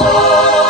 Oh.